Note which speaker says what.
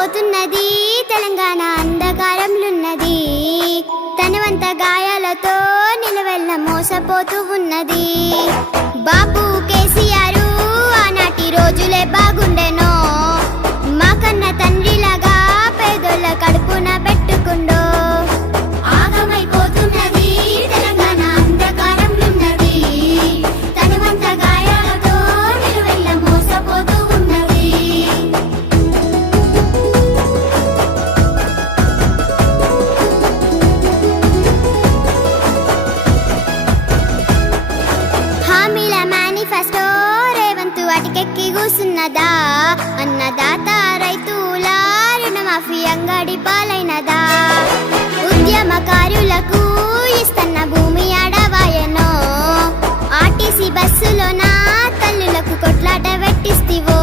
Speaker 1: పోతున్నది. తెలంగాణ అంధకారంలున్నది తనవంత గాయాలతో నిలవెల్ల మోసపోతూ ఉన్నది. బాబు అన్నదా? అన్నదాత రైతుల రుణమాఫీ అంగడి పాలైనదా? ఉద్యమకారులకు ఇస్తున్న భూమి అడవాయనో ఆర్టీసీ బస్సులోన తల్లులకు కొట్లాట పెట్టిస్తివో?